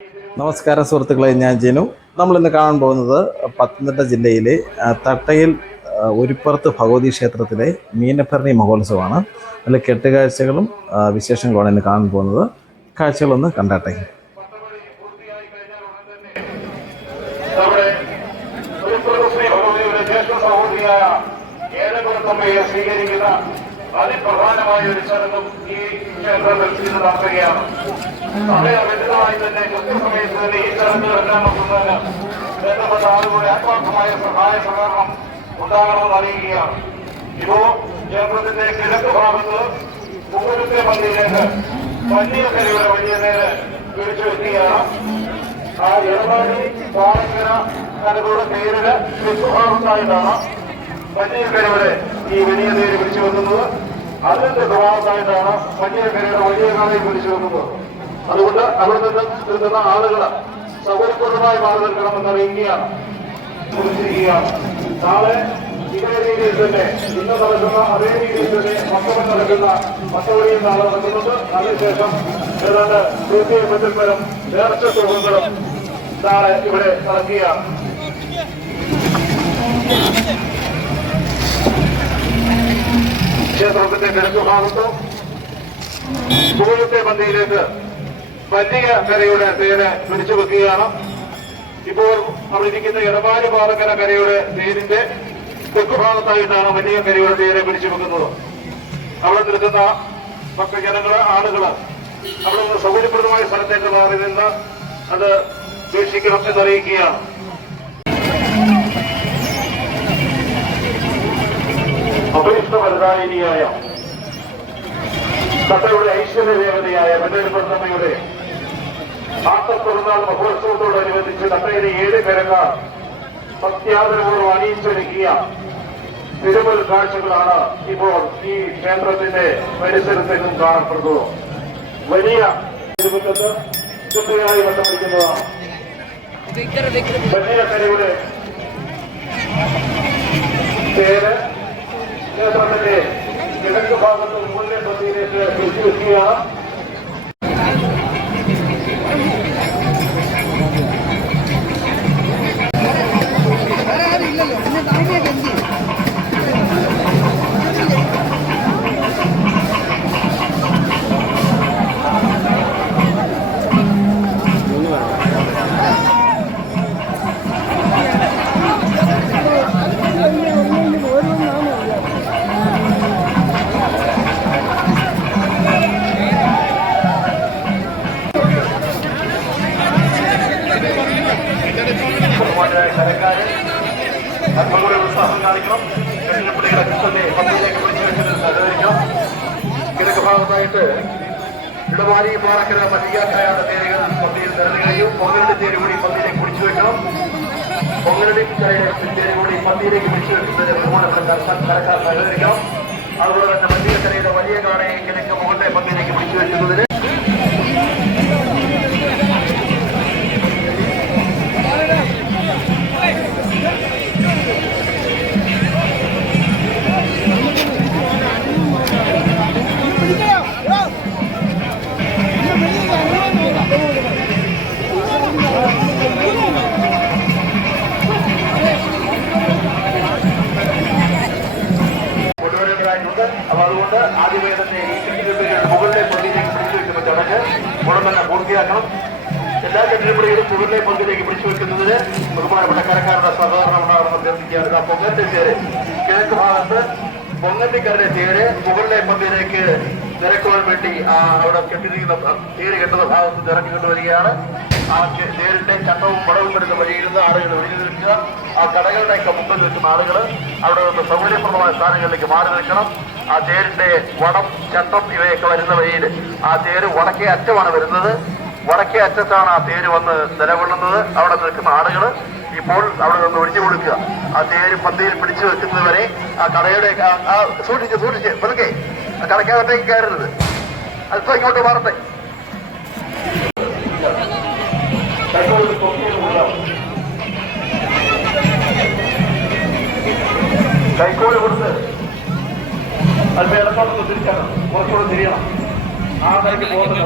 നമസ്കാരം സുഹൃത്തുക്കളെ, ഞാൻ ജിനു. നമ്മളിന്ന് കാണാൻ പോകുന്നത് പത്തനംതിട്ട ജില്ലയിലെ തട്ടയിൽ ഉരുപ്പുറത്ത് ഭഗവതി ക്ഷേത്രത്തിലെ മീനഭരണി മഹോത്സവമാണ്. അതിൽ കെട്ടുകാഴ്ചകളും വിശേഷങ്ങളുമാണ് ഇന്ന് കാണാൻ പോകുന്നത്. കാഴ്ചകളൊന്ന് കണ്ടാട്ടെ. സ്വീകരിക്കുന്ന അതിപ്രധാനമായ ഒരു ചടങ്ങും ഈ ക്ഷേത്രത്തിൽ ഇന്ന് നടത്തുകയാണ്. സമയബന്ധിതമായി തന്നെ കൃത്യസമയത്ത് തന്നെ ഈ ചടങ്ങുകളെല്ലാം നടത്തുന്നതിന് ബന്ധപ്പെട്ട ആളുകളുടെ ആത്മാർത്ഥമായ സഹായ സഹകരണം ഉണ്ടാകണമെന്ന് അറിയിക്കുകയാണ്. ഇപ്പോ ക്ഷേത്രത്തിന്റെ കിഴക്ക് ഭാഗത്ത് മുകളിലത്തെ പള്ളിയിലേക്ക് പന്നിയക്കരയുടെ വലിയ നേരെ പിടിച്ചു വെക്കുകയാണ്. ആ എടപ്പാടി പാറക്കര കരകളുടെ പേരില് തെക്കുഭാഗത്തായിട്ടാണ് പന്നിയക്കരയുടെ ഈ വലിയ നേര് പിടിച്ചു വെക്കുന്നത്. അതിന്റെ സ്വഭാവത്തായിട്ടാണ് പന്നിയക്കരയുടെ വലിയ കാലയിൽ പിടിച്ചു വെക്കുന്നത്. അതുകൊണ്ട് അവിടെ നിൽക്കുന്ന ആളുകൾ സൗകര്യപ്രദമായി മാറി നിൽക്കണമെന്ന് അറിയിക്കുകയാണ്. നാളെ ഇതേ രീതിയിൽ തന്നെ ഇന്ന് നടക്കുന്ന അതേ രീതിയിൽ തന്നെ മൊത്തം നടക്കുന്ന പത്തോടിയും നാളെ നടക്കുന്നുണ്ട്. അതിനുശേഷം ഏതാണ്ട് 150 പേരും നേർച്ച സുഖങ്ങളും നാളെ ഇവിടെ നടക്കുകയാണ്. ക്ഷേത്രത്തിന്റെ കിഴക്ക് ഭാഗത്ത് മുകളിലത്തെ പന്തിയിലേക്ക് വലിയ കരയുടെ തേര് പിടിച്ചു വെക്കുകയാണ്. ഇപ്പോൾ അവിടെ ഇരിക്കുന്ന എടപ്പാടി പാറക്കര കരയുടെ തേരിന്റെ തെക്കുഭാഗത്തായിട്ടാണ് വലിയ കരയുടെ തേരെ പിടിച്ചു വെക്കുന്നത്. അവിടെ നിൽക്കുന്ന ഭക്തജനങ്ങള് ആളുകള് അവിടെ നിന്ന് സൗകര്യപ്രദമായ സ്ഥലത്തേക്ക് മാറി നിന്ന് അത് വീക്ഷിക്കണം എന്നറിയിക്കുകയാണ്. അപരിഷ്ഠവരദായിനിയായ തട്ടയുടെ ഐശ്വര്യ ദേവതയായ വെള്ളരിപ്പുറത്തമ്മയുടെ ആട്ടപ്പെരുന്നാൾ മഹോത്സവത്തോടനുബന്ധിച്ച് തട്ടയിലെ 7 കരക്കാർ ഭക്ത്യാദരപൂർവ്വം അണിയിച്ചൊരുക്കിയ തിരുമുൽ കാഴ്ചകളാണ് ഇപ്പോൾ ഈ ക്ഷേത്രത്തിന്റെ പരിസരത്തേക്കും കാണപ്പെടുന്നത്. വലിയ ചിട്ടയായി ബന്ധപ്പെടിക്കുന്നതാണ്. വലിയ കരയുടെ തേര് ക്ഷേത്രത്തിന്റെ കിഴക്ക് ഭാഗത്ത് മുകളിലെ പന്തിയിലേക്ക് പിടിച്ചു വെക്കുകയാണ്. കരക്കാര് അല്പകൂടെ ഉത്സാഹം കാണിക്കണം. കഠിനപ്പുള്ളികളെ പന്തിയിലേക്ക് പിടിച്ചു വെച്ചതിൽ സഹകരിക്കണം. കിഴക്ക് ഭാഗത്തായിട്ട് ഇടവാരി പാറക്കര മല്ലികാക്കരയുടെ തേരുകൾ പന്തിയിൽ നിറയുകയും പൊങ്ങലടി തേര് കൂടി പന്തിയിലേക്ക് പിടിച്ചു വെക്കണം. പൊങ്ങലടി തേര് കൂടി പന്തിയിലേക്ക് പിടിച്ചു വെക്കുന്നതിന് ബഹുമാനപ്പെട്ട കരക്കാർ സഹകരിക്കണം. അതുപോലെ തന്നെ മല്ലികക്കരയുടെ വലിയ കാണയെ കിഴക്ക് മുകളിലെ പന്തിയിലേക്ക് പിടിച്ചു വെക്കുന്നതിന് അപ്പൊ അതുകൊണ്ട് ആദ്യമേ തന്നെ ഈ കെട്ടിടപ്പടികൾ മുകളിലെ പന്തിയിലേക്ക് പിടിച്ചു വെക്കുന്ന ചടങ്ങ് ഉടൻ തന്നെ പൂർത്തിയാക്കണം. എല്ലാ കെട്ടിടപ്പടികളും മുകളിലെ പന്തിയിലേക്ക് പിടിച്ചു വെക്കുന്നതിന് ബഹുമാനപ്പെട്ട കരക്കാരുടെ സഹകരണം ഉണ്ടാകണം അഭ്യർത്ഥിക്കുകയാണ്. പൊങ്ങന്റെ തേര് കിഴക്ക് ഭാഗത്ത് പൊങ്ങത്തിക്കരുടെ തേര് മുകളിലെ പന്തിയിലേക്ക് നിരക്കുവാൻ വേണ്ടി അവിടെ കെട്ടിരിക്കുന്ന തേര് കെട്ടുന്ന ഭാഗത്ത് ഇറക്കി കൊണ്ടുവരികയാണ്. ആ തേരിന്റെ ചട്ടവും പടവും വരുന്ന വഴിയിരുന്ന് ആളുകൾ ഒഴിഞ്ഞു നിൽക്കുക. ആ കടകളുടെയൊക്കെ മുമ്പിൽ നിൽക്കുന്ന ആളുകൾ അവിടെ നിന്ന് സൗകര്യപ്രദമായ സ്ഥാനങ്ങളിലേക്ക് മാറി നിൽക്കണം. ആ തേരിന്റെ വടം, ചട്ടം ഇവയൊക്കെ വരുന്ന വഴിയിൽ ആ തേര് വടക്കേ അറ്റമാണ് വരുന്നത്. വടക്കേ അറ്റത്താണ് ആ തേര് വന്ന് നിലകൊള്ളുന്നത്. അവിടെ നിൽക്കുന്ന ആളുകൾ ഇപ്പോൾ അവിടെ നിന്ന് ഒഴിഞ്ഞു കൊടുക്കുക. ആ തേര് പന്തിയിൽ പിടിച്ചു വെക്കുന്നതുവരെ ആ കടയുടെ സൂക്ഷിച്ച് പതുക്കെ കടക്കകത്തേക്ക് കയറരുത്. അല്പം ഇങ്ങോട്ട് മാറട്ടെ. കൈക്കോല് കൊടുത്ത് അല്പം ഇടത്തോട്ടൊന്ന് തിരിക്കണം, കുറച്ചുകൂടെ തിരിയണം. ആ നിലയ്ക്ക് പോകുന്നത്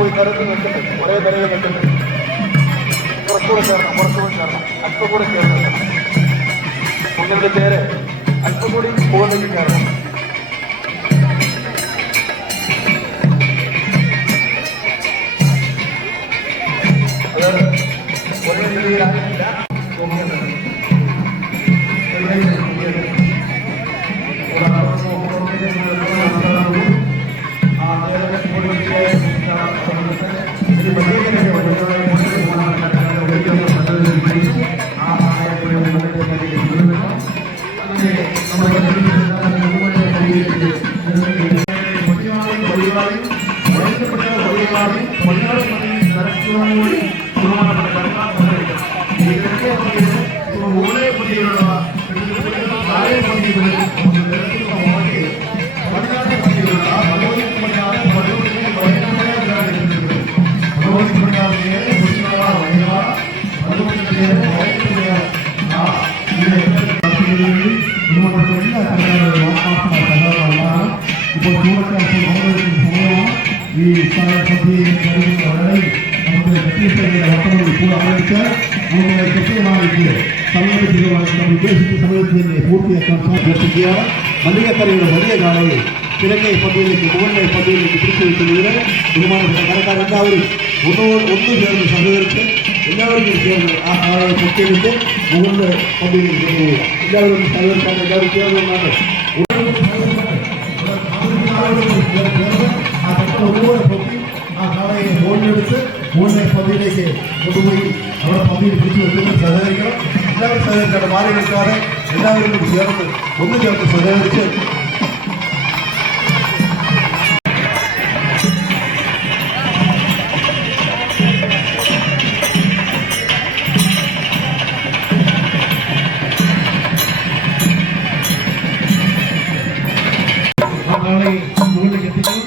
പോയി കരത്തിൽ നിൽക്കട്ടെ, ഒരേ നിലയിൽ നിൽക്കട്ടെ. കുറച്ചുകൂടെ ചേർന്ന് അല്പം കൂടെ ചേർന്ന് കുഞ്ഞിന്റെ പേര് അല്പം കൂടി പോകുന്നത് ചേർന്ന് അത് ഒരേ നിലയിലായിട്ടില്ല. ഇപ്പോൾ ഈ നമുക്ക് ഛത്തീസ്ഗഡിലെ വർത്തമാനം ഇപ്പോൾ ആരംഭിച്ചാൽ നമുക്ക് കൃത്യമായിട്ട് സമയത്ത് നമ്മൾ ഉദ്ദേശിച്ച സമയത്ത് തന്നെ പൂർത്തിയാക്കാൻ സാധിക്കുകയാണ്. മല്ലികക്കരയുടെ വലിയ കാളയെ കിഴക്കേ പദ്ധതിയിലേക്ക് മുകളിലെ പദ്ധതിയിലേക്ക് പിടിച്ചുവെക്കുന്നതിന് ബഹുമാനപ്പെട്ട കരക്കാരെല്ലാവരും ഒന്നു ചേർന്ന് സഹകരിച്ച് എല്ലാവരും ചേർന്ന് ആ കാളയെ പ്രത്യേകിച്ച് മുകളിലെ പദ്ധതിയിലേക്ക് കൊണ്ടുപോവുക. എല്ലാവരും സഹകരിക്കാൻ എല്ലാവരും ചേർന്നാണ് ആ കാളയെ മുകളിലെടുത്ത് മുകളിലെ പദ്ധതിയിലേക്ക് കൊണ്ടുപോയി അവിടെ പദ്ധതിയിൽ പിടിച്ചു വെക്കുന്നത് സഹകരിക്കണം. എല്ലാവരും സഹകരിക്കണം, മാറി നിൽക്കാതെ എല്ലാവരും കൂടി ചേർന്ന് ഒന്ന് ചേർത്ത് സഹകരിച്ച് മുകളിലേക്ക് എത്തിക്കണം.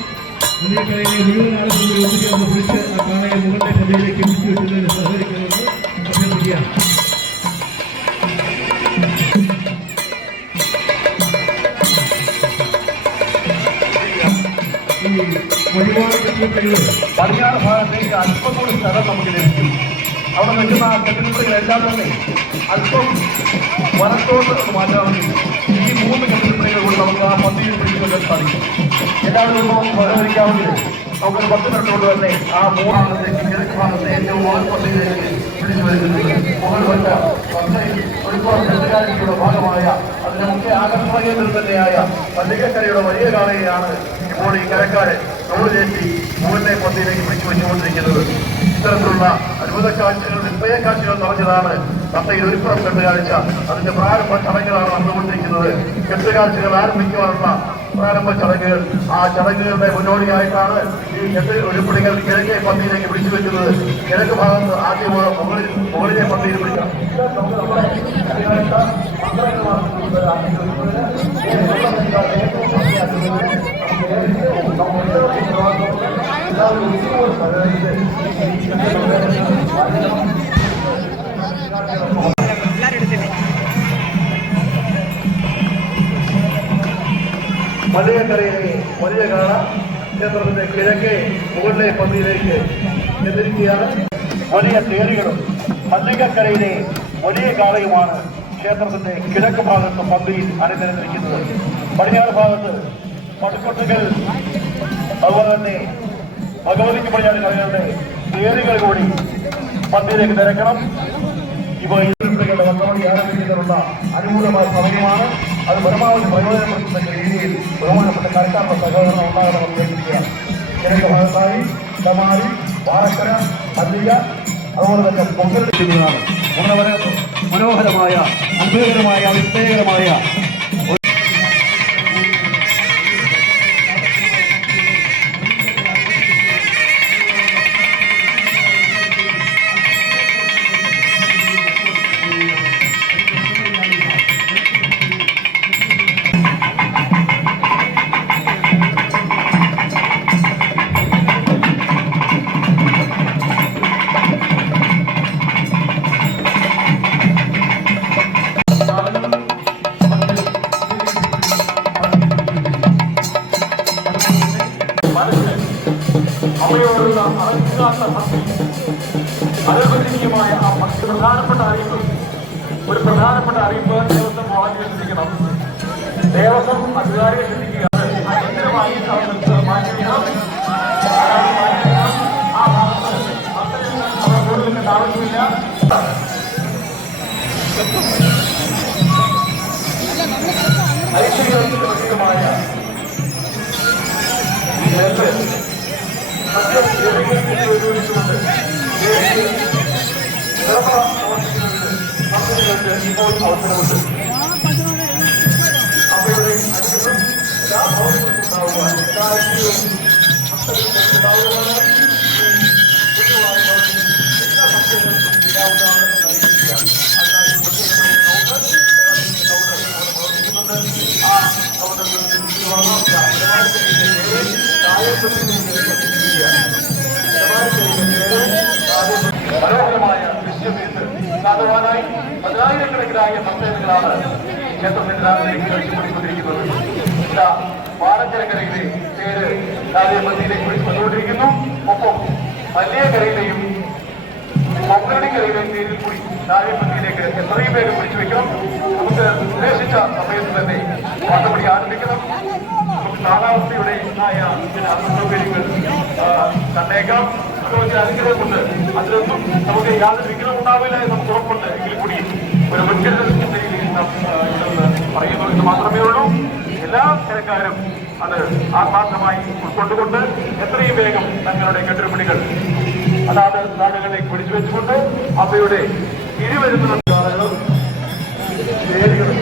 മല്ലികക്കരയിലെ മുഴുവൻ ആളുകളും ഒത്തുചേർന്ന് പിടിച്ച് ആ കാളയെ മുകളിലെ പദ്ധതിയിലേക്ക് പിടിച്ചു വെക്കുന്നതിന് സഹകരിക്കണമെന്ന് അഭ്യർത്ഥിക്കുകയാണ്. ഈ വഴിപാട് കെട്ടിടങ്ങളിൽ പടിഞ്ഞാറ് ഭാഗത്തേക്ക് അല്പം കൂടി സ്ഥലം നമുക്ക് ലഭിക്കും. അവിടെ നിൽക്കുന്ന കെട്ടിടങ്ങളെല്ലാം തന്നെ അല്പം വനത്തോട്ട് മാറ്റാമെങ്കിൽ ഈ 3 കെട്ടിടങ്ങൾ കൂടി നമുക്ക് ആ പദ്ധതിയിൽ പിടിച്ചുകൊണ്ടാൻ സാധിക്കും. എല്ലാവരും സഹകരിക്കാമെങ്കിൽ നമുക്കൊരു 10 മിനിറ്റ് കൊണ്ട് തന്നെ ആ 3 ഭാഗത്തേക്ക് കിഴക്ക് ഭാഗത്തെ ഏറ്റവും മുകൾ പദ്ധതിയിലേക്ക് പിടിച്ചു വരുന്നത് മുകൾ ഒരുപാട് കെട്ടുകാരിയുടെ ഭാഗമായ അതിന്റെ മുഖ്യ ആകർഷണ തന്നെയായ മല്ലികക്കരയുടെ വലിയ കാളയെയാണ് ഇപ്പോൾ ഈ കരക്കാരൻ റോഡിലേറ്റി മുകളിലെ പദ്ധതിയിലേക്ക് പിടിച്ചു വെച്ചുകൊണ്ടിരിക്കുന്നത്. ഇത്തരത്തിലുള്ള അത്ഭുത കാഴ്ചകൾ, വിസ്മയ കാഴ്ചകൾ നിറഞ്ഞതാണ് തത്തയിൽ ഒരുപ്പുറം കെട്ടുകാഴ്ച. അതിന്റെ പ്രാരംഭ ചടങ്ങുകളാണ് നടന്നുകൊണ്ടിരിക്കുന്നത്. കെട്ടുകാഴ്ചകൾ ആരംഭിക്കുവാനുള്ള പ്രാരംഭ ചടങ്ങുകൾ. ആ ചടങ്ങുകളുടെ മുന്നോടിയായിട്ടാണ് ഈ ഒരുപ്പിടികൾ കിഴക്കേ പന്തിയിലേക്ക് പിടിച്ചു വെക്കുന്നത്. കിഴക്ക് ഭാഗത്ത് ആദ്യം മുകളിലെ പന്തിയിൽ പിടിക്കാം. മല്ലികക്കരയിലെ വലിയ കാള ക്ഷേത്രത്തിന്റെ കിഴക്കേ മുകളിലെ പന്തിയിലേക്ക് എത്തിയിരിക്കുകയാണ്. വലിയ തേരുകളും മല്ലികക്കരയിലെ വലിയ കാളയുമാണ് ക്ഷേത്രത്തിന്റെ കിഴക്ക് ഭാഗത്ത് പന്തിയിൽ അണിനിരന്നിരിക്കുന്നത്. പടിഞ്ഞാറ് ഭാഗത്ത് പടുക്കൊട്ടുകൾ, അതുപോലെ തന്നെ ഭഗവതിക്ക് പടിഞ്ഞാറ് കളികളുടെ തേരുകൾ കൂടി പന്തിയിലേക്ക് നിരക്കണം. ഇവ യുടെ വന്നവടി ആരംഭിക്കുന്നതിനുള്ള അനുകൂലമായ സമയമാണ്. അത് പരമാവധി പ്രയോജനപ്പെടുത്തുന്ന രീതിയിൽ ബഹുമാനപ്പെട്ട കരക്കാരുടെ സഹകരണം ഉണ്ടാകണമെന്ന് അഭ്യർത്ഥിക്കുകയാണ്. കിഴക്ക് ഭാഗത്തായി കമാരി, വാഴക്കര, മല്ലിക, അതുപോലെ തന്നെ പൊങ്കൽ ചെയ്യുന്നതാണ്. വളരെ മനോഹരമായ, അത്ഭുതകരമായ, വിസ്മയകരമായ അമ്മയോടുള്ള അളവില്ലാത്ത ഭക്തി, അലർഭജനീയമായ ആ ഭക്തി. പ്രധാനപ്പെട്ട അറിയിപ്പ്, ഒരു പ്രധാനപ്പെട്ട അറിയിപ്പ് ദേവസ്വം മോഹൻലാൽ ശ്രദ്ധിക്കണം. ദേവസ്വം അധികാരികൾ ശ്രദ്ധിക്കുക, അടിയന്തരമായി മാറ്റിവെക്കണം. ആ ഭാഗത്ത് കൂടുതൽ ആവശ്യമില്ല. ഐശ്വര്യത്തിന്റെ പ്രതീകമായ ഇപ്പോൾ അവസരമുണ്ട്. അവയുടെ അനുഗ്രഹം എല്ലാ ഭവനത്തിലും ഉണ്ടാവുക, എല്ലാ ഐശ്വര്യവും ഉണ്ടാവുവാനായി എല്ലാ ഭക്തർക്കും ചെയ്യാവുന്നതാണ് അറിയിക്കുക. അതിനായി പ്രത്യേകമായി മനോഹരമായ ദൃശ്യവിരുന്ന് കാണുവാനായി 10,000-കണക്കിനായ ഭക്തജനങ്ങളാണ് ഈ ക്ഷേത്രത്തിലേക്ക് കഴിച്ചുകൊണ്ടിരിക്കുന്നത്. പാറച്ചരക്കരയിലെ പേര് രാജമന്ദിയിലേക്ക് വിളിച്ചു വന്നുകൊണ്ടിരിക്കുന്നു. ഒപ്പം മല്ലിയക്കരയിലെയും കൊങ്കരണിക്കരയിലെയും പേരിൽ കൂടി രാജമന്ദിയിലേക്ക് എത്രയും പേര് പിടിച്ചു വെക്കണം. നമുക്ക് ഉദ്ദേശിച്ച സമയത്ത് തന്നെ പാട്ടുപടി ആരംഭിക്കണം. നമുക്ക് കാലാവസ്ഥയുടെ ചില അസൗകര്യങ്ങൾ കണ്ടേക്കാം. ചില അനുഗ്രഹമുണ്ട്. അതിലൊന്നും നമുക്ക് യാതൊരു വിഘ്നം ഉണ്ടാവില്ല എന്ന് നമുക്ക് ഉറപ്പുണ്ട്. എങ്കിൽ കൂടി ഒരു മുൻകരുതൽ പറയുന്നു എന്ന് മാത്രമേ ഉള്ളൂ. എല്ലാ തരക്കാരും അത് ആത്മാർത്ഥമായി ഉൾക്കൊണ്ടുകൊണ്ട് എത്രയും വേഗം തങ്ങളുടെ കെട്ടിടപ്പണികൾ അതാത് നാടുകളിലേക്ക് പിടിച്ചു വെച്ചുകൊണ്ട് അവയുടെ ഇരുവരുന്ന പേരുകളും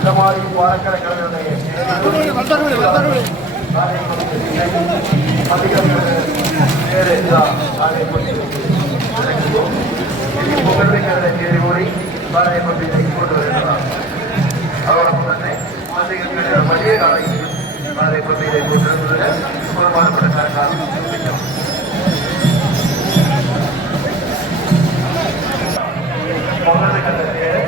സ്ഥിരമായി പാലക്കാട് കടകളുടെ മുകളിലേക്കാരുടെ പേര് കൂടി പാലയപ്പള്ളിയിലേക്ക് കൊണ്ടുവരുന്നതാണ്. അതോടൊപ്പം തന്നെ വലിയ കാലങ്ങളിൽ പാലയപ്പള്ളിയിലേക്ക് കൊണ്ടുവരുന്നതിന് ബഹുമാനപ്പെട്ട കാരണക്കാർ ശ്രദ്ധിക്കണം. മുകളിലേക്കാരുടെ പേര്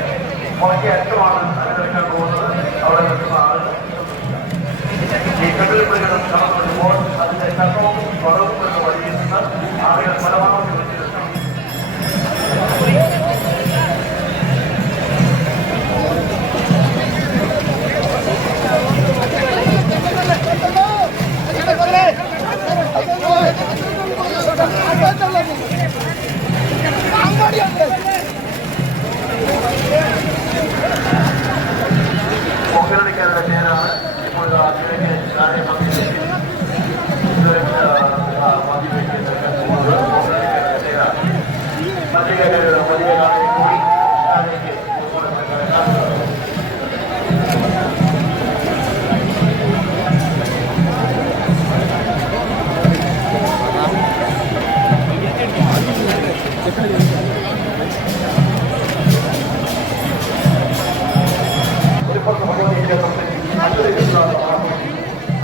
മുളയ്ക്ക് അറ്റമാണ് അലങ്കരിക്കാൻ പോകുന്നത്. അവിടെ നിൽക്കുന്ന ആളുകൾ ഈ കെട്ടിടപ്പണികൾ നടന്നുവരുമ്പോൾ അതിന്റെ ചട്ടവും വളവും എന്ന വഴിയിൽ നിന്ന് ആളുകൾ പരമാവധി വെച്ചിരുന്നു. കൊങ്കരണിക്കാരുടെ പേരാണ് ഇപ്പോൾ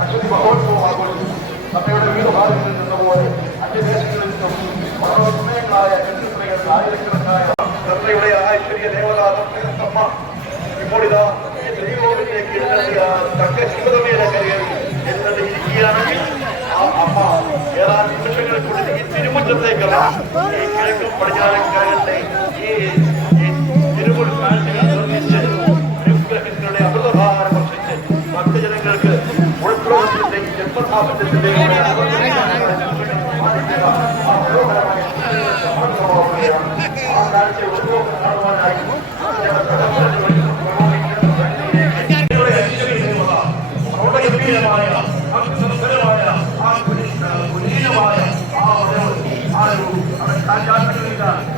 അശ്വതി മഹോത്സവം ആഘോഷിച്ചു. നമ്മയുടെ വിവിധ ഭാഗങ്ങളിൽ നിന്നുപോലെ അന്യദേശങ്ങളിൽ നിന്നും മനോഹരങ്ങളായ കെട്ടിടപ്പണികൾ ആയിരക്കണക്കായ ശ്രദ്ധയുടെ ഐശ്വര്യ ദേവതാമ്മ ഇപ്പോൾ ഇതാ ശ്രീകോവിലേക്ക് തക്ക ശിവതമേലക്കരയിൽ എന്നത് ഇരിക്കുകയാണെങ്കിൽ ആ അമ്മ ഏതാനും നിമിഷങ്ങൾക്കുള്ളിൽ ഈ തിരുമുറ്റത്തേക്കുള്ള ഈ കിഴക്കും പടിഞ്ഞാറൻ കരകളുടെ ഈ തിരുമുൽ കാഴ്ചകൾ നിർമ്മിച്ച് വിഗ്രഹങ്ങളുടെ അമൃതഭാരം വർഷിച്ച് ഭക്തജനങ്ങൾക്ക് ഉൾപ്രവത്തിന്റെയും ജന്മസ്ഥാപനത്തിന്റെയും ആ കാഴ്ച ഉൾപ്രവം കാണുവാനായി പ്രൗഢഗംഭീരമായ ഭക്തിസംസ്കരമായ ആ കുലീനമായ ആ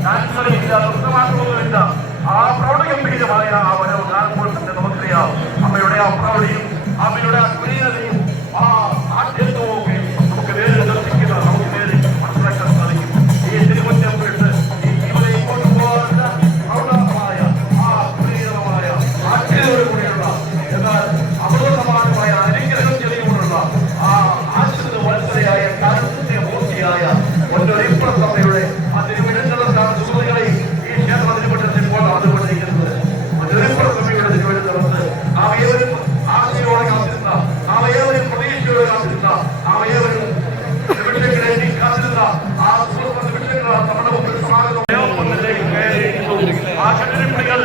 ഡാൻസുകളില്ല, നൃത്തമാക്കുന്നുമില്ല. ആ പ്രൗഢഗംഭീരമായ ആ വരവ് കാണുമ്പോൾ തന്നെ നമുക്കറിയാം അമ്മയുടെ ആ പ്രൗഢിയും അമ്മയുടെ ആ കുലീനതയും ആ ആദ്യത്വവും ഒക്കെ നമുക്ക് നേരിൽ ദർശിക്കുന്ന നമുക്ക് നേരിൽ മനസ്സിലാക്കാൻ സാധിക്കും. ഈ തിരുമുറ്റം വിട്ട് ഈ ജീവനെ കൊണ്ടുപോകാനുള്ള പ്രൗഢമായ ആ കുലീനമായ ആദ്യതയോടു കൂടിയുള്ള എന്നാൽ അമൃതസമാനമായ അനുഗ്രഹം കെട്ടിടങ്ങൾ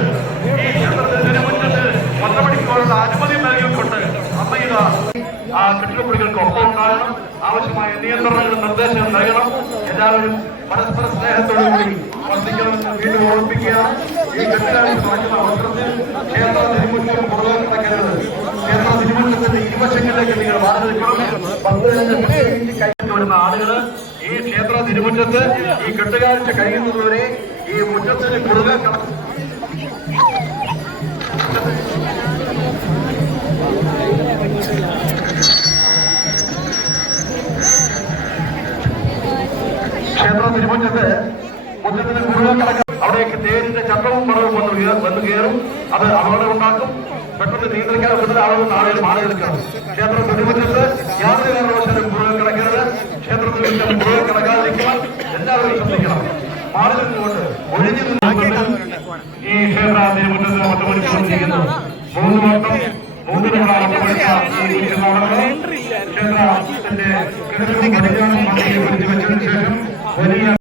ഈ ക്ഷേത്രത്തിന് മുറ്റത്ത് 1 മണിക്കൂറുള്ള അനുമതി നൽകിക്കൊണ്ട് അമ്മയുടെ ആ കെട്ടിടപ്പണികൾക്ക് ഒപ്പം ഉണ്ടാകണം. ആവശ്യമായ നിയന്ത്രണങ്ങളും നിർദ്ദേശങ്ങളും നൽകണം. എല്ലാവരും പരസ്പര സ്നേഹത്തോടുകൂടി വർദ്ധിക്കണമെന്ന് വീണ്ടും ഓർമ്മിപ്പിക്കുകയാണ്. ഈ കെട്ടിടങ്ങൾ നടക്കുന്ന അവസരത്തിൽ ക്ഷേത്ര തിരുമുറ്റം പുറകെ കിടക്കരുത്. ക്ഷേത്ര തിരുമുറ്റത്തിന്റെ ഇരുവശങ്ങളിലേക്ക് നിങ്ങൾ മാറി നിൽക്കണം. 15 കഴിഞ്ഞു വരുന്ന ആളുകള് ഈ ക്ഷേത്ര തിരുമുറ്റത്ത് ഈ കെട്ടുകാഴ്ച കഴിയുന്നതുവരെ ഈ മുറ്റത്തിന് പുറകെ കിടക്കും. ക്ഷേത്ര തിരുമുറ്റത്ത് മുറ്റത്തിന് പുറകെ കിടക്കും. അവിടേക്ക് തേരിന്റെ ചക്രവും മറവും വന്ന് കയറും. അത് അപകടം ഉണ്ടാക്കും. പെട്ടെന്ന് നിയന്ത്രിക്കാൻ കൂടുതൽ ആളുകൾ ആളുകൾ മാറി നിൽക്കണം. ക്ഷേത്ര തിരുമുറ്റത്ത് യാതൊരു കാരണവശാലും പുറകെ കിടക്കരുത്. ക്ഷേത്രത്തിൽ പുറകെ കിടക്കാതിരിക്കണം. എല്ലാവരും ശ്രദ്ധിക്കണം. മാറി നിന്നുകൊണ്ട് ഒഴിഞ്ഞു നിന്നുകൊണ്ട് ഈ ക്ഷേത്ര തിരുമുറ്റത്ത് വട്ടമടിച്ചുകൊണ്ടിരിക്കുന്നു. 3 വട്ടം 3 തവണ വട്ടമടിച്ച ഈ ക്ഷേത്രത്തിന്റെ കിഴക്കും പടിഞ്ഞാറും മണ്ണിൽ പിടിച്ചു വെച്ചതിന് ശേഷം വലിയ